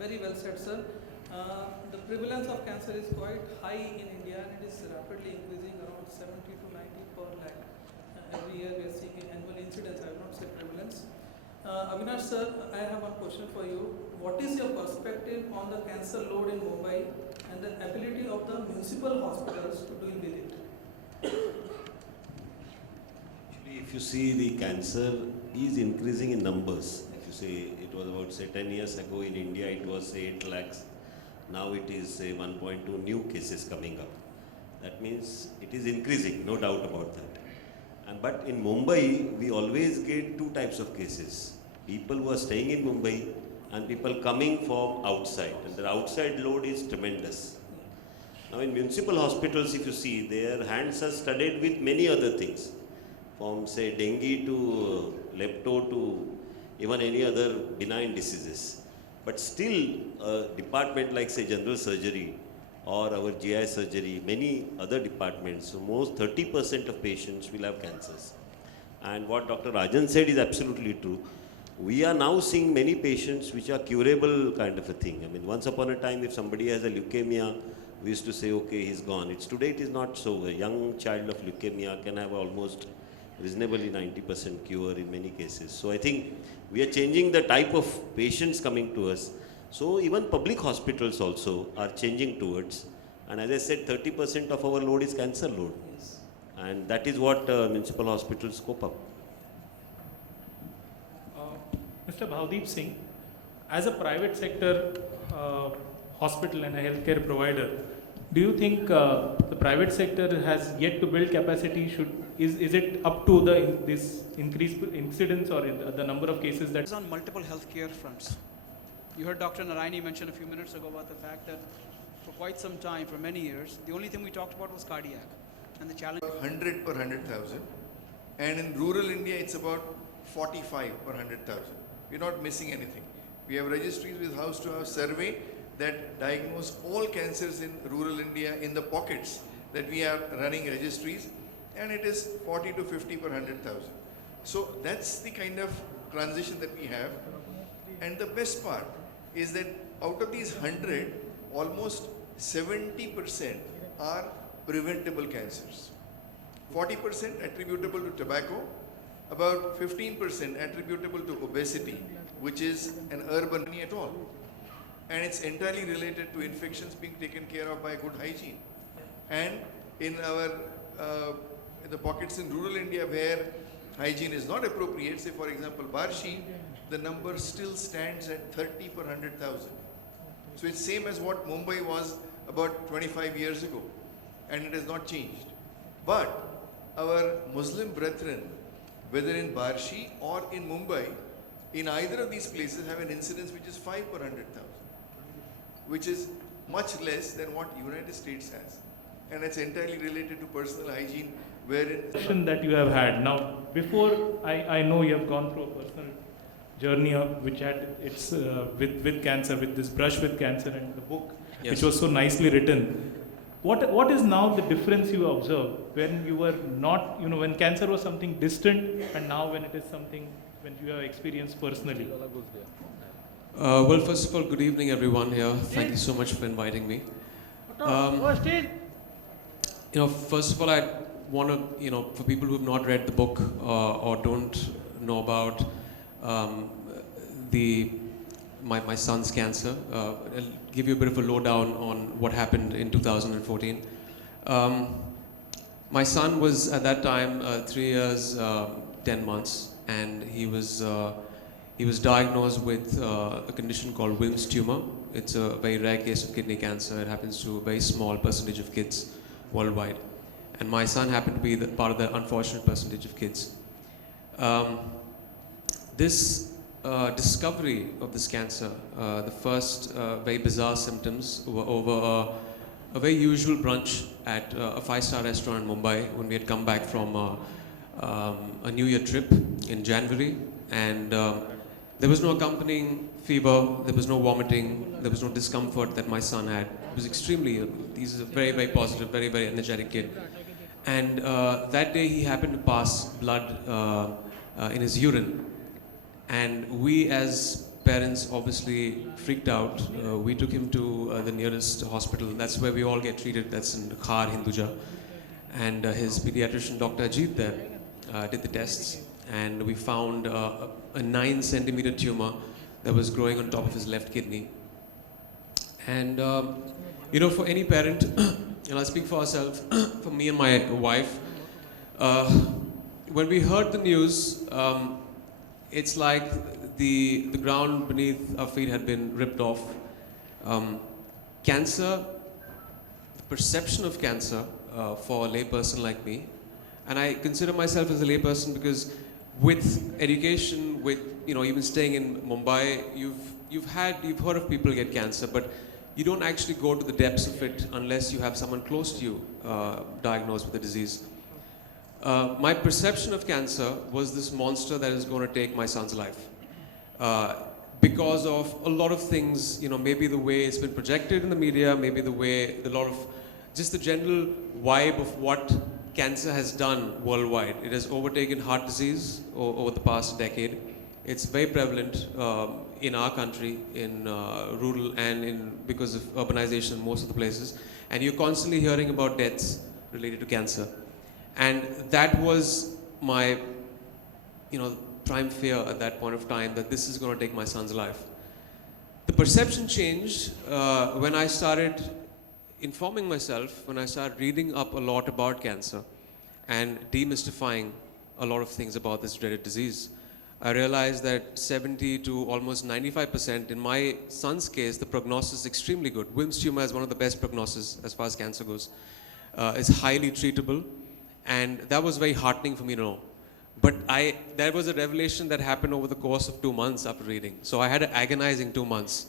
Very well said, sir. The prevalence of cancer is quite high in India and it is rapidly increasing around 70 to 90 per lakh. Every year we are seeing annual incidence, I will not say prevalence. Avinash sir, I have one question for you. What is your perspective on the cancer load in Mumbai and the ability of the municipal hospitals to deal with it? Actually, if you see, the cancer is increasing in numbers. If you say it was about, say, 10 years ago in India, it was, say, 8 lakhs. Now it is, say, 1.2 new cases coming up. That means it is increasing, no doubt about that. But in Mumbai, we always get two types of cases. People who are staying in Mumbai and people coming from outside. And the outside load is tremendous. Now in municipal hospitals, if you see, their hands are studded with many other things. From, say, dengue to lepto to even any other benign diseases. But still, a department like, say, general surgery or our GI surgery, many other departments, so most 30% of patients will have cancers. And what Dr. Rajan said is absolutely true. We are now seeing many patients which are curable kind of a thing. I mean, once upon a time, if somebody has a leukemia, we used to say, okay, he's gone. Today it is not so. A young child of leukemia can have almost reasonably 90% cure in many cases. So I think we are changing the type of patients coming to us. So even public hospitals also are changing towards, and as I said, 30% of our load is cancer load. Yes. And that is what municipal hospitals cope up. Mr. Bhavdeep Singh, as a private sector hospital and a healthcare provider, do you think the private sector has yet to build capacity? Is it up to this increased incidence or the number of cases that? It's on multiple healthcare fronts. You heard Dr. Narayani mention a few minutes ago about the fact that for quite some time, for many years, the only thing we talked about was cardiac. And the challenge 100 per 100,000. And in rural India, it's about 45 per 100,000. We're not missing anything. We have registries with house-to-house survey that diagnose all cancers in rural India in the pockets that we are running registries, and it is 40 to 50 per 100,000. So that's the kind of transition that we have. And the best part is that out of these 100, almost 70% are preventable cancers. 40% attributable to tobacco, about 15% attributable to obesity, which is an urban at all. And it's entirely related to infections being taken care of by good hygiene. And in our the pockets in rural India where hygiene is not appropriate, say for example Barshi, the number still stands at 30 per 100,000. So it's same as what Mumbai was about 25 years ago, and it has not changed. But our Muslim brethren, whether in Barshi or in Mumbai, in either of these places have an incidence which is 5 per 100,000, which is much less than what United States has. And it's entirely related to personal hygiene, wherein That you have had. Now, before I know you have gone through a personal journey which had its with cancer, with this brush with cancer and the book, Yes. which was so nicely written. What is now the difference you observe when you were not, when cancer was something distant and now when it is something when you have experienced personally? Well, first of all, good evening, everyone here. Thank you so much for inviting me. First of all, I want to, for people who have not read the book or don't know about my son's cancer, I'll give you a bit of a lowdown on what happened in 2014. My son was at that time 3 years, 10 months, and he was diagnosed with a condition called Wilms tumor. It's a very rare case of kidney cancer. It happens to a very small percentage of kids worldwide. And my son happened to be part of the unfortunate percentage of kids. This discovery of this cancer, the first very bizarre symptoms were over a very usual brunch at a 5-star restaurant in Mumbai when we had come back from a New Year trip in January. And there was no accompanying fever, there was no vomiting, there was no discomfort that my son had. He was extremely ill. He's a very, very positive, very, very energetic kid. And that day he happened to pass blood in his urine. And we as parents obviously freaked out. We took him to the nearest hospital. That's where we all get treated. That's in Khar, Hinduja. And his pediatrician, Dr. Ajit, there did the tests. And we found a 9 centimeter tumor that was growing on top of his left kidney. And, for any parent, and I speak for ourselves, for me and my wife, when we heard the news, it's like the ground beneath our feet had been ripped off. Cancer, the perception of cancer for a layperson like me, and I consider myself as a layperson because with education, with even staying in Mumbai, you've heard of people get cancer, but you don't actually go to the depths of it unless you have someone close to you diagnosed with the disease. My perception of cancer was this monster that is going to take my son's life. Because of a lot of things, maybe the way it's been projected in the media, maybe just the general vibe of what cancer has done worldwide. It has overtaken heart disease over the past decade. It's very prevalent in our country, in rural and because of urbanization in most of the places. And you're constantly hearing about deaths related to cancer. And that was my, prime fear at that point of time, that this is going to take my son's life. The perception changed when I started informing myself, when I started reading up a lot about cancer and demystifying a lot of things about this dreaded disease. I realized that 70 to almost 95%, in my son's case, the prognosis is extremely good. Wilms tumor has one of the best prognosis as far as cancer goes. It's highly treatable, and that was very heartening for me to know. But there was a revelation that happened over the course of 2 months after reading. So I had an agonizing 2 months.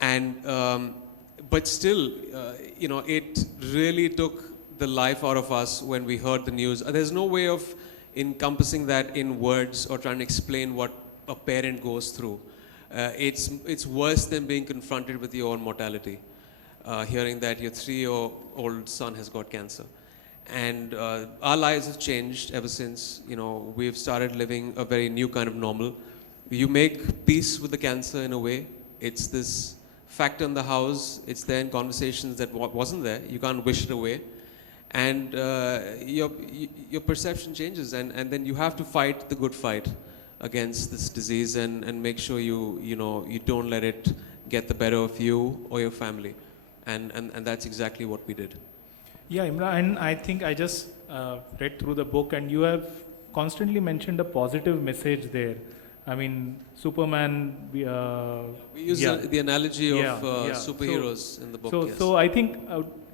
And, but still, it really took the life out of us when we heard the news. There's no way of encompassing that in words or trying to explain what a parent goes through. It's worse than being confronted with your own mortality, hearing that your 3-year-old son has got cancer. And our lives have changed ever since. We've started living a very new kind of normal. You make peace with the cancer in a way. It's this factor in the house. It's there in conversations that wasn't there. You can't wish it away. And your perception changes, and then you have to fight the good fight against this disease and make sure you don't let it get the better of you or your family. And that's exactly what we did. Yeah, Emraan, I think I just read through the book, and you have constantly mentioned a positive message there. I mean, Superman. We use the analogy of superheroes in the book. So I think,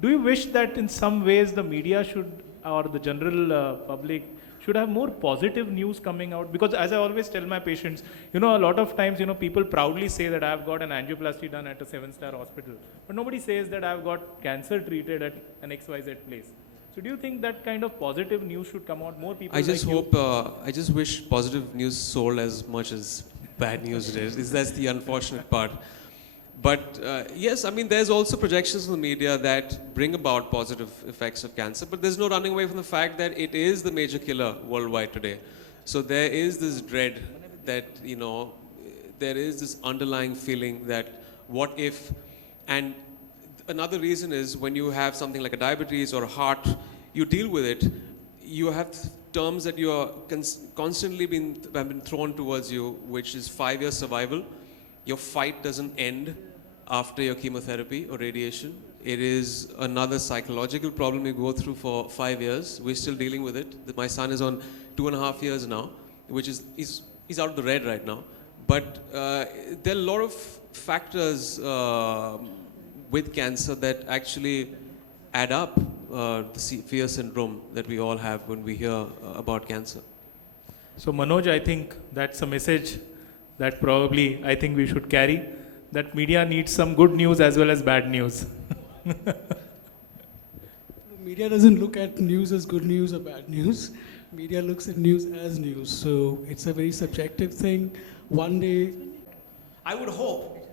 do you wish that in some ways the media should, or the general public should have more positive news coming out? Because as I always tell my patients, a lot of times, people proudly say that I've got an angioplasty done at a 7-star hospital, but nobody says that I've got cancer treated at an XYZ place. So do you think that kind of positive news should come out? More people. I just wish positive news sold as much as bad news did. That's the unfortunate part. But yes, I mean, there's also projections in the media that bring about positive effects of cancer, but there's no running away from the fact that it is the major killer worldwide today. So there is this dread that, there is this underlying feeling that what if, and another reason is when you have something like a diabetes or a heart, you deal with it, you have terms that you are constantly have been thrown towards you, which is 5-year survival. Your fight doesn't end after your chemotherapy or radiation. It is another psychological problem you go through for 5 years. We're still dealing with it. My son is on 2.5 years now, which is, he's out of the red right now. But there are a lot of factors with cancer that actually add up the fear syndrome that we all have when we hear about cancer. So Manoj, I think that's a message that probably I think we should carry, that media needs some good news as well as bad news. Media doesn't look at news as good news or bad news. Media looks at news as news. So it's a very subjective thing. One day, I would hope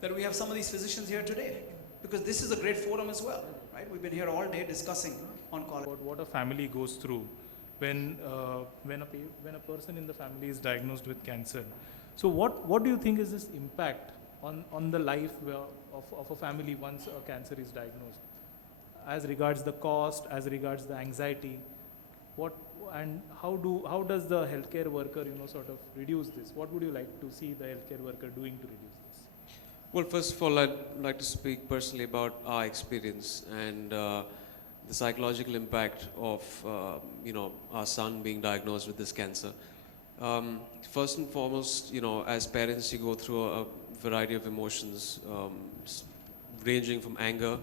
that we have some of these physicians here today, because this is a great forum as well, right? We've been here all day discussing on about what a family goes through when a person in the family is diagnosed with cancer. So what do you think is this impact on the life of a family once a cancer is diagnosed? As regards the cost, as regards the anxiety, what and how does the healthcare worker, sort of reduce this? What would you like to see the healthcare worker doing to reduce this? Well, first of all, I'd like to speak personally about our experience and the psychological impact of our son being diagnosed with this cancer. First and foremost, as parents, you go through a variety of emotions, ranging from anger,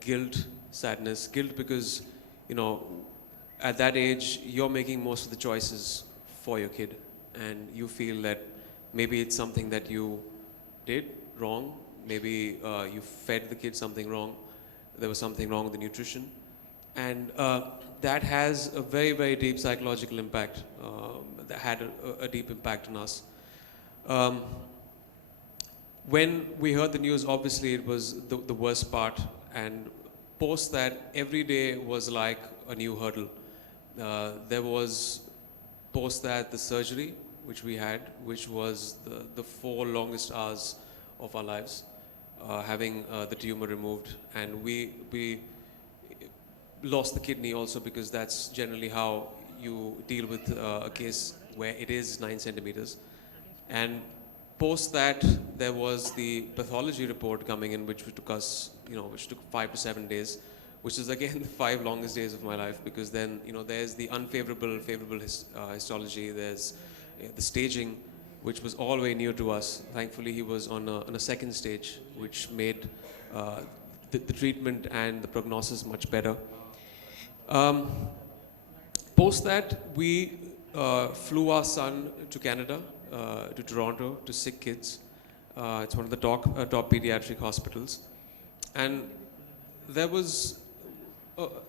guilt, sadness. Guilt because, at that age, you're making most of the choices for your kid, and you feel that maybe it's something that you did wrong. Maybe you fed the kid something wrong. There was something wrong with the nutrition, and that has a very, very deep psychological impact. That had a deep impact on us. When we heard the news, obviously it was the worst part, and post that, every day was like a new hurdle. There was post that the surgery, which we had, which was the 4 longest hours of our lives, having the tumor removed, and we lost the kidney also, because that's generally how you deal with a case where it is 9 centimeters. And post that, there was the pathology report coming in, which took us, which took 5 to 7 days, which is again the 5 longest days of my life, because then, there's the favorable histology, there's the staging, which was all very new to us. Thankfully, he was on a second stage, which made the treatment and the prognosis much better. Post that, we flew our son to Canada, to Toronto, to Sick Kids. It's one of the top pediatric hospitals. And there was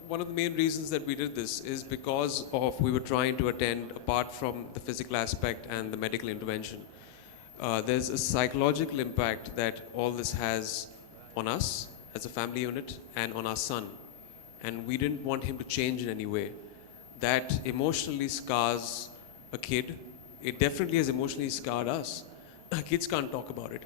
one of the main reasons that we did this is because we were trying to attend, apart from the physical aspect and the medical intervention, there's a psychological impact that all this has on us as a family unit and on our son. And we didn't want him to change in any way. That emotionally scars a kid. It definitely has emotionally scarred us. Kids can't talk about it.